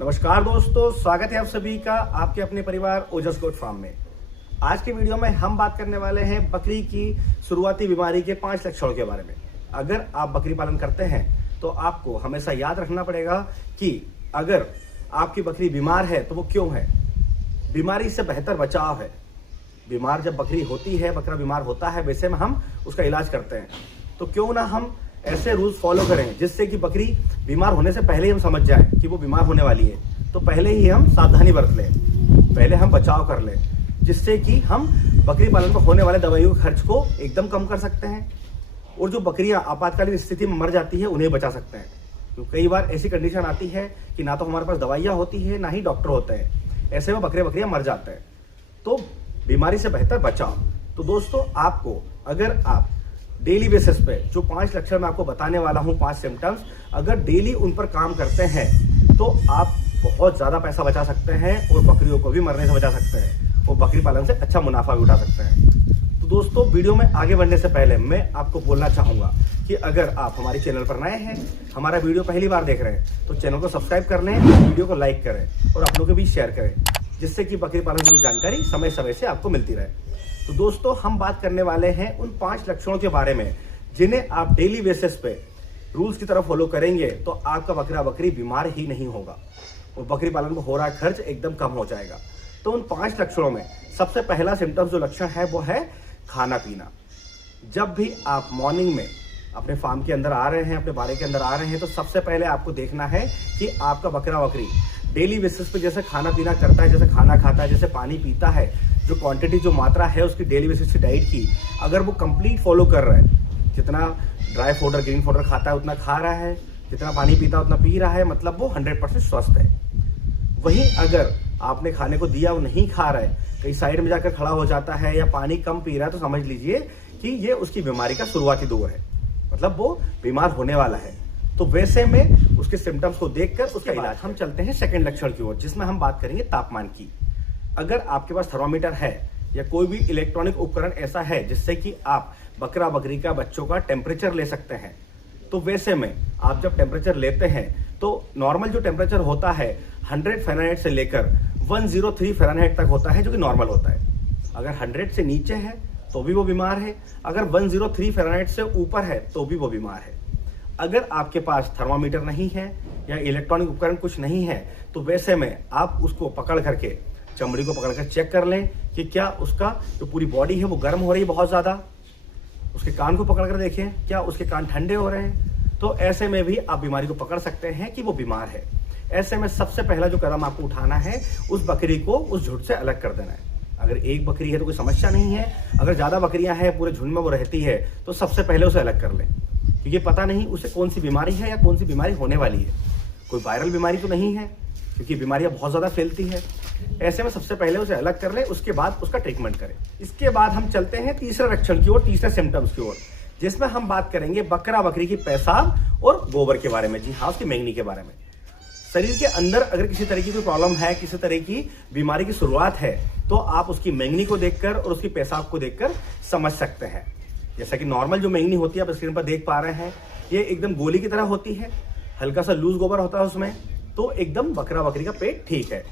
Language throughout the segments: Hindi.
नमस्कार दोस्तों, स्वागत है आप सभी का आपके अपने परिवार ओजस गोट फार्म में। आज के वीडियो में हम बात करने वाले हैं बकरी की शुरुआती बीमारी के 5 लक्षणों के बारे में। अगर आप बकरी पालन करते हैं तो आपको हमेशा याद रखना पड़ेगा कि अगर आपकी बकरी बीमार है तो वो क्यों है। बीमारी से बेहतर बचाव है। बीमार जब बकरी होती है, बकरा बीमार होता है, वैसे में हम उसका इलाज करते हैं। तो क्यों ना हम ऐसे रूल्स फॉलो करें जिससे कि बकरी बीमार होने से पहले ही हम समझ जाएं कि वो बीमार होने वाली है। तो पहले ही हम सावधानी बरत लें, पहले हम बचाव कर लें, जिससे कि हम बकरी पालन पर होने वाले दवाइयों के खर्च को एकदम कम कर सकते हैं और जो बकरियां आपातकालीन स्थिति में मर जाती है उन्हें बचा सकते हैं। तो कई बार ऐसी कंडीशन आती है कि ना तो हमारे पास दवाइयाँ होती है ना ही डॉक्टर होते हैं, ऐसे में बकरियां मर जाते हैं। तो बीमारी से बेहतर बचाव। तो दोस्तों, आपको अगर आप डेली बेसिस पे जो 5 लक्षण मैं आपको बताने वाला हूं, 5 सिम्टम्स, अगर डेली उन पर काम करते हैं तो आप बहुत ज़्यादा पैसा बचा सकते हैं और बकरियों को भी मरने से बचा सकते हैं और बकरी पालन से अच्छा मुनाफा भी उठा सकते हैं। तो दोस्तों, वीडियो में आगे बढ़ने से पहले मैं आपको बोलना चाहूँगा कि अगर आप हमारे चैनल पर नए हैं, हमारा वीडियो पहली बार देख रहे हैं, तो चैनल को सब्सक्राइब कर लें, वीडियो को लाइक करें और अपनों के बीच शेयर करें, जिससे कि बकरी पालन की जानकारी समय समय से आपको मिलती रहे। तो दोस्तों, हम बात करने वाले हैं उन 5 लक्षणों के बारे में जिन्हें आप डेली बेसिस पे रूल्स की तरफ फॉलो करेंगे तो आपका बकरी बीमार ही नहीं होगा और बकरी पालन में हो रहा खर्च एकदम कम हो जाएगा। तो उन 5 लक्षणों में सबसे पहला सिम्टम्स जो लक्षण है वो है खाना पीना। जब भी आप मॉर्निंग में अपने फार्म के अंदर आ रहे हैं, अपने बाड़े के अंदर आ रहे हैं, तो सबसे पहले आपको देखना है कि आपका बकरी डेली बेसिस पे जैसे खाना पीना करता है, जैसे खाना खाता है, जैसे पानी पीता है, जो क्वांटिटी, जो मात्रा है उसकी डेली बेसिस की डाइट की, अगर वो कंप्लीट फॉलो कर रहा है, जितना ड्राई फॉडर, ग्रीन फॉडर खाता है उतना खा रहा है, जितना पानी पीता है उतना पी रहा है, मतलब वो 100% स्वस्थ है। वहीं अगर आपने खाने को दिया, वो नहीं खा रहा है, कहीं साइड में जाकर खड़ा हो जाता है या पानी कम पी रहा है, तो समझ लीजिए कि ये उसकी बीमारी का शुरुआती दौर है, मतलब वो बीमार होने वाला है। तो वैसे में उसके सिम्टम्स को देखकर उसका इलाज। हम चलते हैं सेकंड लक्षण की ओर, जिसमें हम बात करेंगे तापमान की। अगर आपके पास थर्मोमीटर है या कोई भी इलेक्ट्रॉनिक उपकरण ऐसा है जिससे कि आप बकरी का बच्चों का टेम्परेचर ले सकते हैं, तो वैसे में आप जब टेम्परेचर लेते हैं तो नॉर्मल जो टेम्परेचर होता है 100 फ़ारेनहाइट से लेकर 103 फ़ारेनहाइट तक होता है, जो कि नॉर्मल होता है। अगर 100 से नीचे है तो भी वो बीमार है, अगर 103 फ़ारेनहाइट से ऊपर है तो भी वो बीमार है। अगर आपके पास थर्मामीटर नहीं है या इलेक्ट्रॉनिक उपकरण कुछ नहीं है, तो वैसे में आप उसको पकड़ करके, चमड़ी को पकड़ कर चेक कर लें कि क्या उसका जो पूरी बॉडी है वो गर्म हो रही है बहुत ज़्यादा। उसके कान को पकड़ कर देखें, क्या उसके कान ठंडे हो रहे हैं। तो ऐसे में भी आप बीमारी को पकड़ सकते हैं कि वो बीमार है। ऐसे में सबसे पहला जो कदम आपको उठाना है, उस बकरी को उस झुंड से अलग कर देना है। अगर एक बकरी है तो कोई समस्या नहीं है, अगर ज़्यादा बकरियां हैं, पूरे झुंड में वो रहती है, तो सबसे पहले उसे अलग कर लें, क्योंकि पता नहीं उसे कौन सी बीमारी है या कौन सी बीमारी होने वाली है। कोई वायरल बीमारी तो नहीं है, क्योंकि बीमारियां बहुत ज़्यादा फैलती है। ऐसे में सबसे पहले उसे अलग कर ले, उसके बाद उसका ट्रीटमेंट करें। इसके बाद हम चलते हैं तीसरे लक्षण की ओर, तीसरे सिम्टम्स की ओर, जिसमें हम बात करेंगे बकरी की पेशाब और गोबर के बारे में। जी हाँ, उसकी मेंगनी के बारे में। शरीर के अंदर अगर किसी तरह की कोई प्रॉब्लम है, किसी तरह की बीमारी की शुरुआत है, तो आप उसकी मेंगनी को देखकर और उसकी पेशाब को देखकर समझ सकते हैं। जैसा कि नॉर्मल जो मेंगनी होती है, आप स्क्रीन पर देख पा रहे हैं, ये एकदम गोली की तरह होती है, हल्का सा लूज गोबर होता है उसमें, तो एकदम बकरी का पेट ठीक है।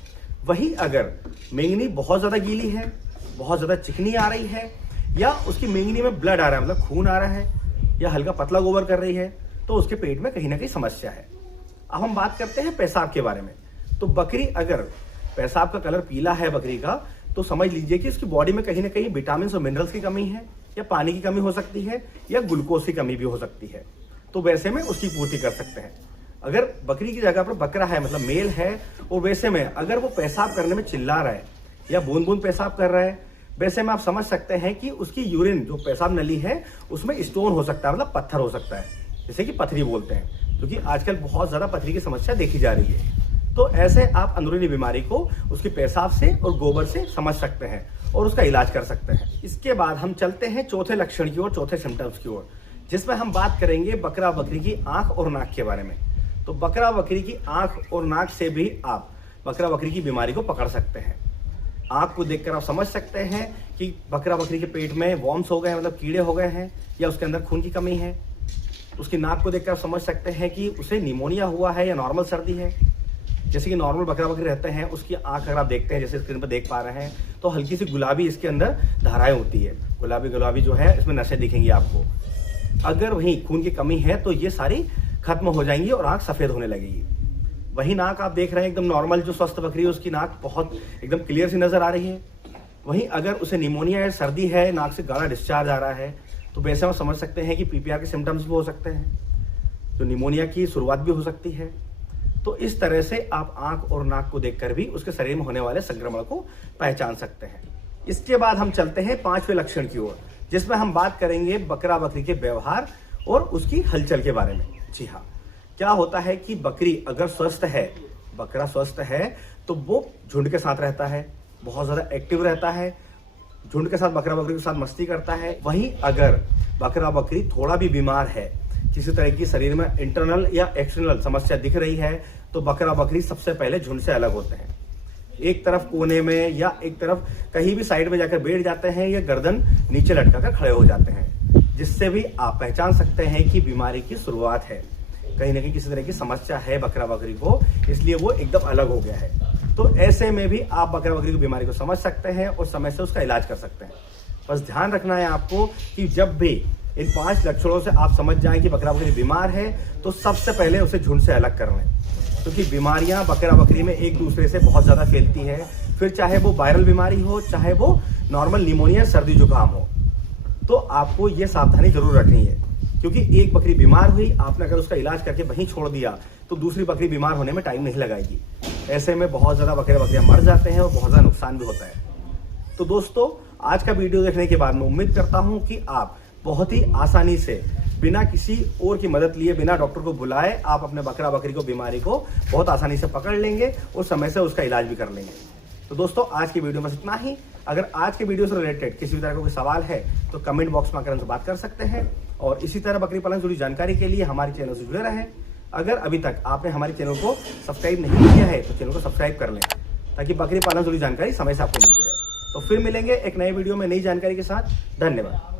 वहीं अगर मेंगनी बहुत ज़्यादा गीली है, बहुत ज़्यादा चिकनी आ रही है, या उसकी मेंगनी में ब्लड आ रहा है, मतलब खून आ रहा है, या हल्का पतला गोबर कर रही है, तो उसके पेट में कहीं ना कहीं समस्या है। अब हम बात करते हैं पेशाब के बारे में। तो बकरी अगर पेशाब का कलर पीला है बकरी का, तो समझ लीजिए कि उसकी बॉडी में कहीं ना कहीं विटामिन और मिनरल्स की कमी है, या पानी की कमी हो सकती है, या ग्लूकोज की कमी भी हो सकती है। तो वैसे में उसकी पूर्ति कर सकते हैं। अगर बकरी की जगह पर बकरा है, मतलब मेल है, और वैसे में अगर वो पेशाब करने में चिल्ला रहा है या बूंद बूंद पेशाब कर रहा है, वैसे में आप समझ सकते हैं कि उसकी यूरिन, जो पेशाब नली है, उसमें स्टोन हो सकता है, मतलब पत्थर हो सकता है, जिसे कि पथरी बोलते हैं, क्योंकि आजकल बहुत ज़्यादा पथरी की समस्या देखी जा रही है। तो ऐसे आप अंदरूनी बीमारी को उसके पेशाब से और गोबर से समझ सकते हैं और उसका इलाज कर सकते हैं। इसके बाद हम चलते हैं चौथे लक्षण की ओर, चौथे सिम्टम्स की ओर, जिसमें हम बात करेंगे बकरी की आंख और नाक के बारे में। तो बकरी की आंख और नाक से भी आप बकरी की बीमारी को पकड़ सकते हैं। आंख को देखकर आप समझ सकते हैं कि बकरी के पेट में वॉर्म्स हो गए हैं, मतलब कीड़े हो गए हैं, या उसके अंदर खून की कमी है। उसकी नाक को देखकर आप समझ सकते हैं कि उसे निमोनिया हुआ है या नॉर्मल सर्दी है। जैसे कि नॉर्मल बकरा बकरी रहते हैं, उसकी आंख अगर आप देखते हैं, जैसे स्क्रीन पर देख पा रहे हैं, तो हल्की सी गुलाबी इसके अंदर धाराएं होती है, गुलाबी गुलाबी जो है इसमें नसें दिखेंगी आपको। अगर वहीं खून की कमी है तो ये सारी खत्म हो जाएंगी और आंख सफेद होने लगेगी। वही नाक आप देख रहे हैं एकदम नॉर्मल, जो स्वस्थ बकरी है उसकी नाक बहुत एकदम क्लियर सी नजर आ रही है। वहीं अगर उसे निमोनिया है, सर्दी है, नाक से गाढ़ा डिस्चार्ज आ रहा है, तो वैसे हम समझ सकते हैं कि पीपीआर के सिम्टम्स भी हो सकते हैं, तो निमोनिया की शुरुआत भी हो सकती है। तो इस तरह से आप आंख और नाक को देखकर भी उसके शरीर में होने वाले संक्रमण को पहचान सकते हैं। इसके बाद हम चलते हैं 5वें लक्षण की ओर, जिसमें हम बात करेंगे बकरा बकरी के व्यवहार और उसकी हलचल के बारे में। जी हाँ, क्या होता है कि बकरी अगर स्वस्थ है, बकरा स्वस्थ है, तो वो झुंड के साथ रहता है, बहुत ज्यादा एक्टिव रहता है, झुंड के साथ बकरा बकरी के साथ मस्ती करता है। वहीं अगर बकरा बकरी थोड़ा भी बीमार है, किसी तरह की शरीर में इंटरनल या एक्सटर्नल समस्या दिख रही है, तो बकरा बकरी सबसे पहले झुंड से अलग होते हैं, एक तरफ कोने में या एक तरफ कहीं भी साइड में जाकर बैठ जाते हैं या गर्दन नीचे लटकाकर खड़े हो जाते हैं, जिससे भी आप पहचान सकते हैं कि बीमारी की शुरुआत है, कहीं ना कहीं किसी तरह की समस्या है बकरा बकरी को, इसलिए वो एकदम अलग हो गया है। तो ऐसे में भी आप बकरा बकरी की बीमारी को समझ सकते हैं और समय से उसका इलाज कर सकते हैं। बस ध्यान रखना है आपको कि जब भी इन 5 लक्षणों से आप समझ जाएं कि बकरा बकरी बीमार है, तो सबसे पहले उसे झुंड से अलग कर लें, क्योंकि बीमारियां बकरा बकरी में एक दूसरे से बहुत ज्यादा फैलती है। फिर चाहे वो वायरल बीमारी हो, चाहे वो नॉर्मल निमोनिया सर्दी जुकाम हो, तो आपको ये सावधानी जरूर रखनी है, क्योंकि एक बकरी बीमार हुई, आपने अगर उसका इलाज करके वहीं छोड़ दिया तो दूसरी बकरी बीमार होने में टाइम नहीं लगाएगी। ऐसे में बहुत ज्यादा बकरे बकरियां मर जाते हैं और बहुत ज्यादा नुकसान भी होता है। तो दोस्तों, आज का वीडियो देखने के बाद मैं उम्मीद करता हूं कि आप बहुत ही आसानी से बिना किसी और की मदद लिए, बिना डॉक्टर को बुलाए, आप अपने बकरा बकरी को बीमारी को बहुत आसानी से पकड़ लेंगे और समय से उसका इलाज भी कर लेंगे। तो दोस्तों, आज की वीडियो में इतना ही। अगर आज के वीडियो से रिलेटेड किसी भी तरह का कोई सवाल है तो कमेंट बॉक्स में आकर हमसे बात कर सकते हैं, और इसी तरह बकरी पालन से जुड़ी जानकारी के लिए हमारे चैनल से जुड़े रहें। अगर अभी तक आपने हमारे चैनल को सब्सक्राइब नहीं किया है तो चैनल को सब्सक्राइब कर लें, ताकि बकरी पालन से जुड़ी जानकारी समय से आपको मिलती रहे। तो फिर मिलेंगे एक नए वीडियो में नई जानकारी के साथ। धन्यवाद।